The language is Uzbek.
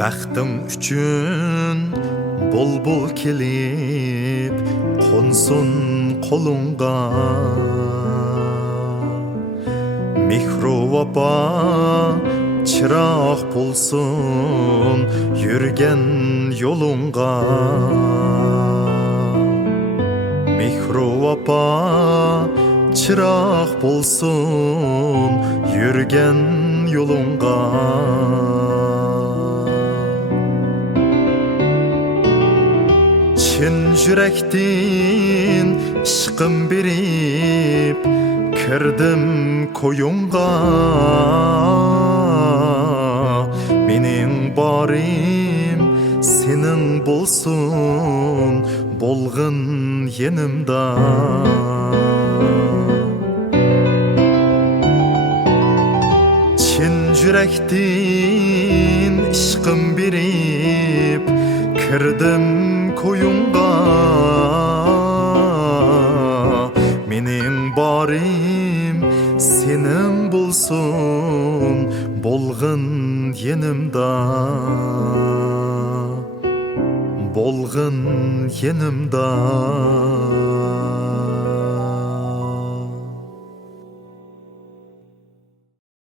Бәхтің үшін бұлбұл келіп қонсын қолыңға. Михру апа чырақ болсын жүрген жолыңға. Михру апа чырақ болсын жүрген жолыңға. Çin yürektin işqim berip kirdim koyunga. Mening barim senin bolsun bolğun yenimda. Çin yürektin işqim berip kirdim koyunga. Mening barim senin bolsun bolğun yenimda. Bolğun yenimda.